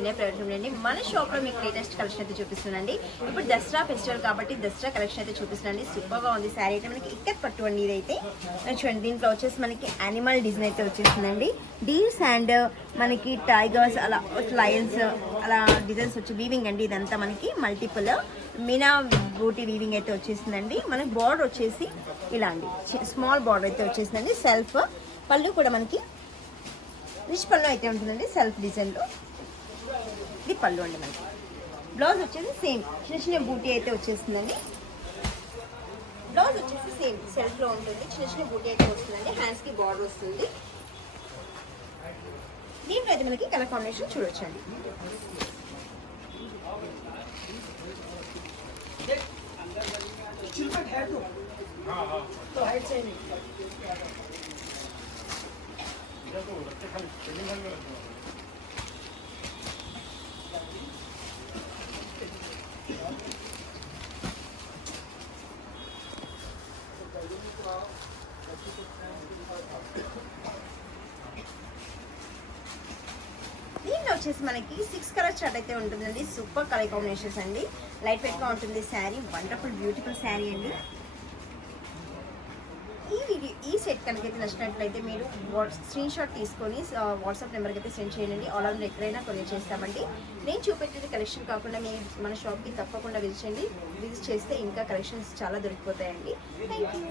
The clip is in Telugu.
వినయ్ ప్రయోజనం అండి. మన షాప్లో మీకు లేటెస్ట్ కలెక్షన్ అయితే చూపిస్తున్నాండి. ఇప్పుడు దసరా ఫెస్టివల్ కాబట్టి దసరా కలెక్షన్ అయితే చూపిస్తున్నాండి. సూపర్గా ఉంది శారీ అయితే మనకి ఇక్కత్ పట్టు అండి. ఇదైతే చూడండి, దీంట్లో వచ్చేసి మనకి యానిమల్ డిజైన్ అయితే వచ్చేసిందండి. డీర్స్ అండ్ మనకి టైగర్స్ అలా లయన్స్ అలా డిజైన్స్ వచ్చి వీవింగ్ అండి. ఇదంతా మనకి మల్టిపుల్ మీనా బూటీ వీవింగ్ అయితే వచ్చేసిందండి. మనకి బార్డర్ వచ్చేసి ఇలా అండి, స్మాల్ బార్డర్ అయితే వచ్చేసిందండి. సెల్ఫ్ పళ్ళు కూడా మనకి రిచ్ పళ్ళు అయితే ఉంటుందండి. సెల్ఫ్ డిజైన్లో ఇది పళ్ళు అండి. మనకి బ్లౌజ్ వచ్చేసి సేమ్ చిన్న చిన్న బూటీ అయితే వచ్చేస్తుందండి. బ్లౌజ్ వచ్చేసి సేమ్ సెల్ఫ్లో ఉంటుంది, చిన్న చిన్న బూటీ అయితే వస్తుందండి. హ్యాండ్స్కి బార్డర్ వస్తుంది. దీంట్లో అయితే మనకి కలర్ కాంబినేషన్ చూడొచ్చండి. దీంట్లో వచ్చేసి మనకి 6 కలర్ చార్ట్ అయితే ఉంటుందండి. సూపర్ కలర్ కాంబినేషన్స్ అండి. లైట్ వెయిట్ గా ఉంటుంది శారీ. వండర్ఫుల్ బ్యూటిఫుల్ శారీ అండి. ఈ సెట్ కనుకైతే నచ్చినట్లయితే మీరు స్క్రీన్ షాట్ తీసుకొని వాట్సాప్ నెంబర్కి అయితే సెండ్ చేయండి. ఆల్ ఆర్ ఎక్కడైనా కొరియర్ చేస్తామండి. నేను చూపెట్టేది కలెక్షన్ కాకుండా మీ మన షాప్కి తప్పకుండా విజిట్ చేయండి. విజిట్ చేస్తే ఇంకా కలెక్షన్స్ చాలా దొరికిపోతాయండి. Thank you.